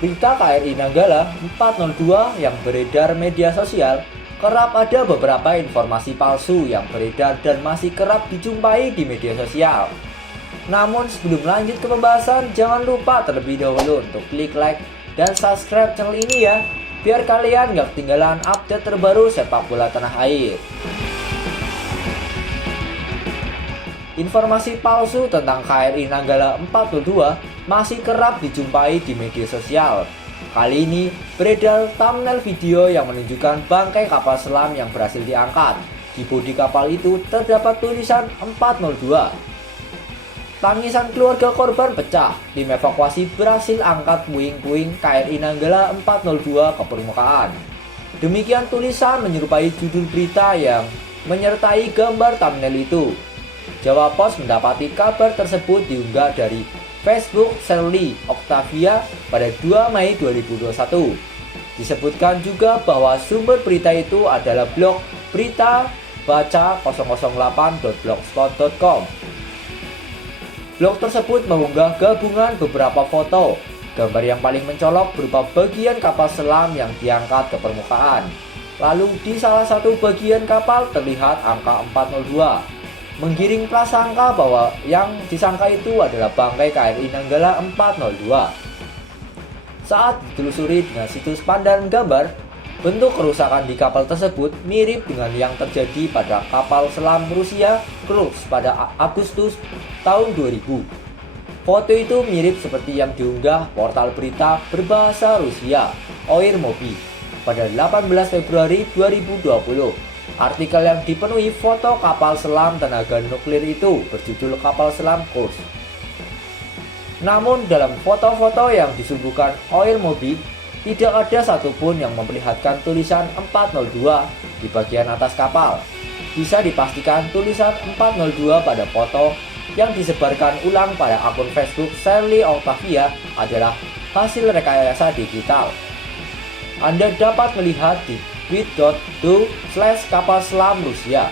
Berita KRI Nanggala 402 yang beredar media sosial, kerap ada beberapa informasi palsu yang beredar dan masih kerap dijumpai di media sosial. Namun sebelum lanjut ke pembahasan, jangan lupa terlebih dahulu untuk klik like dan subscribe channel ini ya, biar kalian gak ketinggalan update terbaru sepak bola tanah air. Informasi palsu tentang KRI Nanggala 402 masih kerap dijumpai di media sosial. Kali ini beredar thumbnail video yang menunjukkan bangkai kapal selam yang berhasil diangkat. Di bodi kapal itu terdapat tulisan 402. Tangisan keluarga korban pecah. Tim evakuasi berhasil angkat puing-puing KRI Nanggala 402 ke permukaan. Demikian tulisan menyerupai judul berita yang menyertai gambar thumbnail itu. Jawa Pos mendapati kabar tersebut diunggah dari Facebook Shirley Octavia pada 2 Mei 2021. Disebutkan juga bahwa sumber berita itu adalah blog berita baca 008.blogspot.com. Blog tersebut mengunggah gabungan beberapa foto. Gambar yang paling mencolok berupa bagian kapal selam yang diangkat ke permukaan. Lalu di salah satu bagian kapal terlihat angka 402. Menggiring prasangka bahwa yang disangka itu adalah bangkai KRI Nanggala 402. Saat ditelusuri dengan situs pandan gambar, bentuk kerusakan di kapal tersebut mirip dengan yang terjadi pada kapal selam Rusia Kursk pada Agustus tahun 2000. Foto itu mirip seperti yang diunggah portal berita berbahasa Rusia, Oir-Mobi, pada 18 Februari 2020. Artikel yang dipenuhi foto kapal selam tenaga nuklir itu berjudul Kapal Selam Kursk. Namun dalam foto-foto yang disuguhkan Oir-Mobi, tidak ada satupun yang memperlihatkan tulisan 402 di bagian atas kapal. Bisa dipastikan tulisan 402 pada foto yang disebarkan ulang pada akun Facebook Shirley Octavia adalah hasil rekayasa digital. Anda dapat melihat di tweet.do/kapal selam Rusia.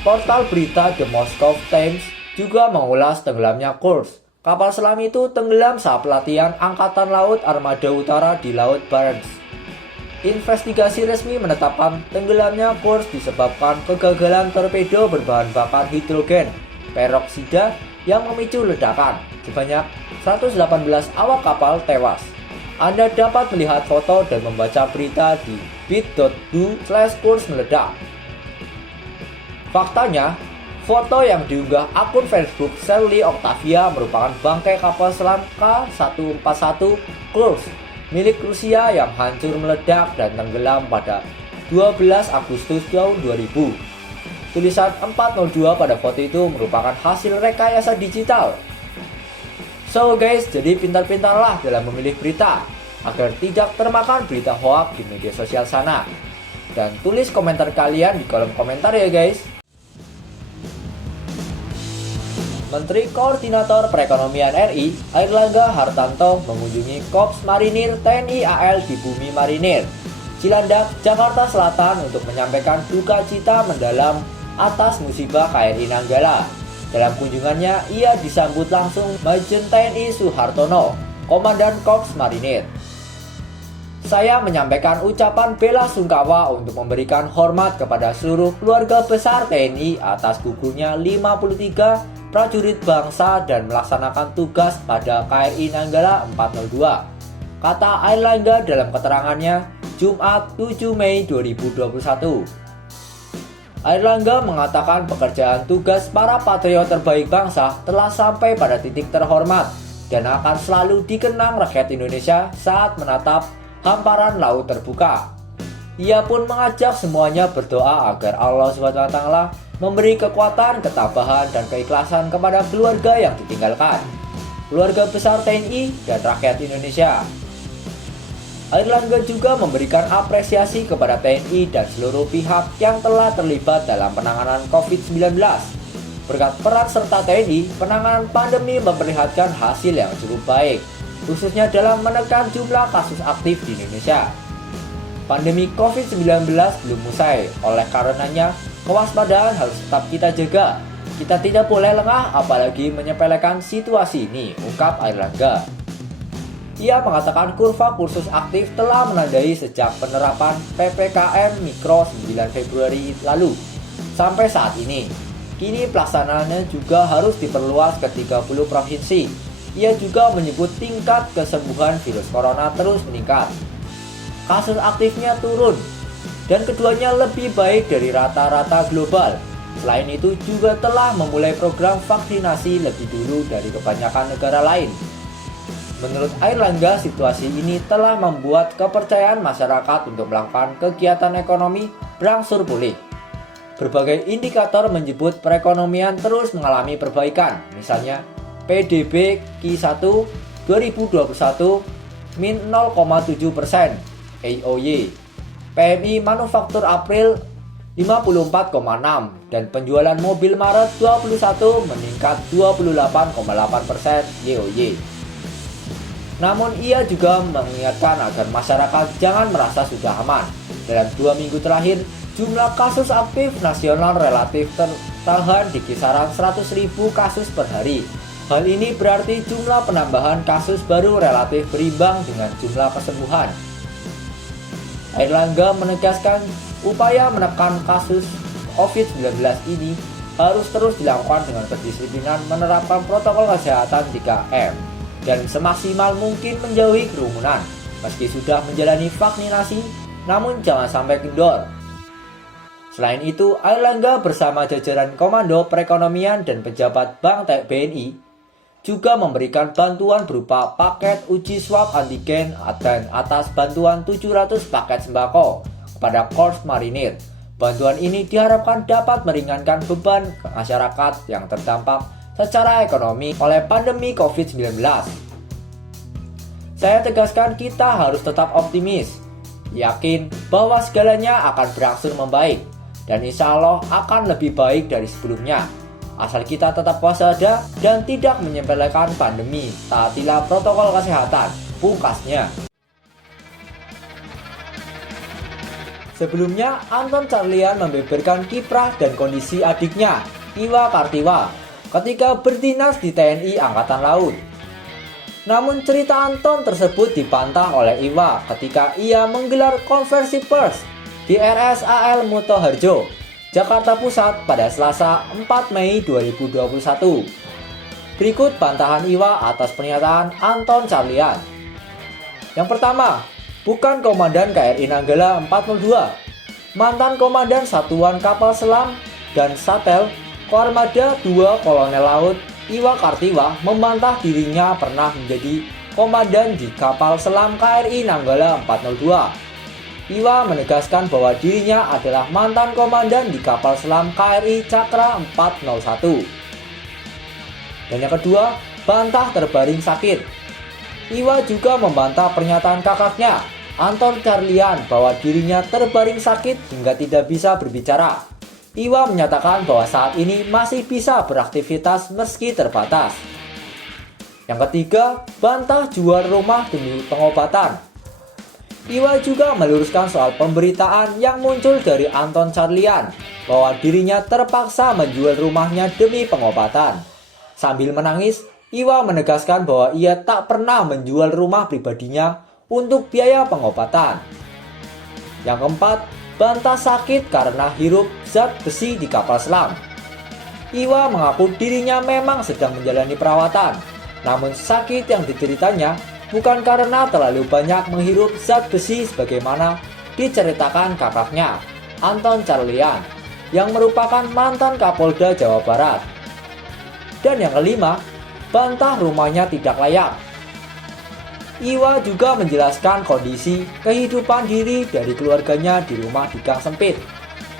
Portal berita The Moscow Times juga mengulas tenggelamnya Kursk. Kapal selam itu tenggelam saat pelatihan Angkatan Laut Armada Utara di Laut Barents. Investigasi resmi menetapkan tenggelamnya Kursk disebabkan kegagalan torpedo berbahan bakar hidrogen peroksida yang memicu ledakan. Sebanyak 118 awak kapal tewas. Anda dapat melihat foto dan membaca berita di bit.do/Kursk meledak. Faktanya, foto yang diunggah akun Facebook Shirley Octavia merupakan bangkai kapal selam K141 Kursk milik Rusia yang hancur meledak dan tenggelam pada 12 Agustus tahun 2000. Tulisan 402 pada foto itu merupakan hasil rekayasa digital. So guys, jadi pintar-pintarlah dalam memilih berita agar tidak termakan berita hoax di media sosial sana. Dan tulis komentar kalian di kolom komentar ya guys. Menteri Koordinator Perekonomian RI, Airlangga Hartarto mengunjungi Korps Marinir TNI AL di Bumi Marinir, Cilandak, Jakarta Selatan untuk menyampaikan duka cita mendalam atas musibah KRI Nanggala. Dalam kunjungannya, ia disambut langsung Majen TNI Suhartono, Komandan Korps Marinir. Saya menyampaikan ucapan bela sungkawa untuk memberikan hormat kepada seluruh keluarga besar TNI atas gugurnya 53 prajurit bangsa dan melaksanakan tugas pada KRI Nanggala 402, kata Airlangga dalam keterangannya Jumat 7 Mei 2021. Airlangga mengatakan pekerjaan tugas para patriot terbaik bangsa telah sampai pada titik terhormat dan akan selalu dikenang rakyat Indonesia saat menatap hamparan laut terbuka. Ia pun mengajak semuanya berdoa agar Allah SWT memberi kekuatan, ketabahan, dan keikhlasan kepada keluarga yang ditinggalkan, keluarga besar TNI, dan rakyat Indonesia. Airlangga juga memberikan apresiasi kepada TNI dan seluruh pihak yang telah terlibat dalam penanganan COVID-19. Berkat peran serta TNI, penanganan pandemi memperlihatkan hasil yang cukup baik, khususnya dalam menekan jumlah kasus aktif di Indonesia. Pandemi COVID-19 belum usai, oleh karenanya kewaspadaan harus tetap kita jaga. Kita tidak boleh lengah apalagi menyepelekan situasi ini, ungkap Airlangga. Ia mengatakan kurva kursus aktif telah menandai sejak penerapan PPKM Mikro 9 Februari lalu sampai saat ini. Kini pelaksanaannya juga harus diperluas ke 30 provinsi. Ia juga menyebut tingkat kesembuhan virus corona terus meningkat. Kasus aktifnya turun dan keduanya lebih baik dari rata-rata global. Selain itu juga telah memulai program vaksinasi lebih dulu dari kebanyakan negara lain. Menurut Airlangga, situasi ini telah membuat kepercayaan masyarakat untuk melakukan kegiatan ekonomi berangsur pulih. Berbagai indikator menyebut perekonomian terus mengalami perbaikan, misalnya PDB Q1 2021 min 0,7%, AOY, PMI manufaktur April 54,6 dan penjualan mobil Maret 21 meningkat 28,8% YoY. Namun ia juga mengingatkan agar masyarakat jangan merasa sudah aman. Dalam 2 minggu terakhir, jumlah kasus aktif nasional relatif tertahan di kisaran 100.000 kasus per hari. Hal ini berarti jumlah penambahan kasus baru relatif berimbang dengan jumlah kesembuhan. Airlangga menegaskan upaya menekan kasus COVID-19 ini harus terus dilakukan dengan kedisiplinan menerapkan protokol kesehatan 3M dan semaksimal mungkin menjauhi kerumunan. Meski sudah menjalani vaksinasi, namun jangan sampai kendor. Selain itu, Airlangga bersama jajaran Komando Perekonomian dan pejabat Bank BNI juga memberikan bantuan berupa paket uji swab antigen dan atas bantuan 700 paket sembako kepada Korps Marinir. Bantuan ini diharapkan dapat meringankan beban masyarakat yang terdampak secara ekonomi oleh pandemi COVID-19. Saya tegaskan kita harus tetap optimis, yakin bahwa segalanya akan berangsur membaik dan insya Allah akan lebih baik dari sebelumnya. Asal kita tetap waspada dan tidak menyepelekan pandemi, taatilah protokol kesehatan, pungkasnya. Sebelumnya, Anton Carlyan membeberkan kiprah dan kondisi adiknya, Iwa Kartiwa, ketika berdinas di TNI Angkatan Laut. Namun cerita Anton tersebut dibantah oleh Iwa ketika ia menggelar konversi pers di RSAL Mutoharjo, Jakarta Pusat pada Selasa 4 Mei 2021. Berikut bantahan Iwa atas pernyataan Anton Carlyan. Yang pertama, bukan Komandan KRI Nanggala 402, mantan Komandan Satuan Kapal Selam dan Satel Koarmada 2 Kolonel Laut Iwa Kartiwa membantah dirinya pernah menjadi komandan di kapal selam KRI Nanggala 402. Iwa menegaskan bahwa dirinya adalah mantan komandan di kapal selam KRI Cakra 401. Dan yang kedua, bantah terbaring sakit. Iwa juga membantah pernyataan kakaknya, Anton Carlyan, bahwa dirinya terbaring sakit hingga tidak bisa berbicara. Iwa menyatakan bahwa saat ini masih bisa beraktivitas meski terbatas. Yang ketiga, bantah jual rumah demi pengobatan. Iwa juga meluruskan soal pemberitaan yang muncul dari Anton Carlyan bahwa dirinya terpaksa menjual rumahnya demi pengobatan. Sambil menangis, Iwa menegaskan bahwa ia tak pernah menjual rumah pribadinya untuk biaya pengobatan. Yang keempat, bantah sakit karena hirup zat besi di kapal selam. Iwa mengaku dirinya memang sedang menjalani perawatan, namun sakit yang dideritanya bukan karena terlalu banyak menghirup zat besi sebagaimana diceritakan kakaknya, Anton Carlyan, yang merupakan mantan Kapolda Jawa Barat. Dan yang kelima, bantah rumahnya tidak layak. Iwa juga menjelaskan kondisi kehidupan diri dari keluarganya di rumah di gang sempit.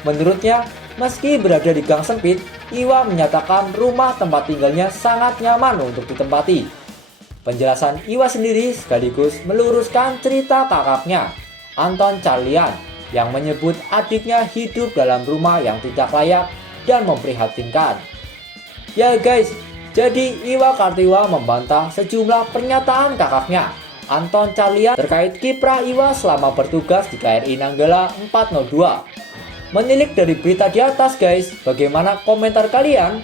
Menurutnya, meski berada di gang sempit, Iwa menyatakan rumah tempat tinggalnya sangat nyaman untuk ditempati. Penjelasan Iwa sendiri sekaligus meluruskan cerita kakaknya, Anton Carlyan, yang menyebut adiknya hidup dalam rumah yang tidak layak dan memprihatinkan. Ya guys, jadi Iwa Kartiwa membantah sejumlah pernyataan kakaknya, Anton Carlyan, terkait kiprah Iwa selama bertugas di KRI Nanggala 402. Menilik dari berita di atas guys, bagaimana komentar kalian?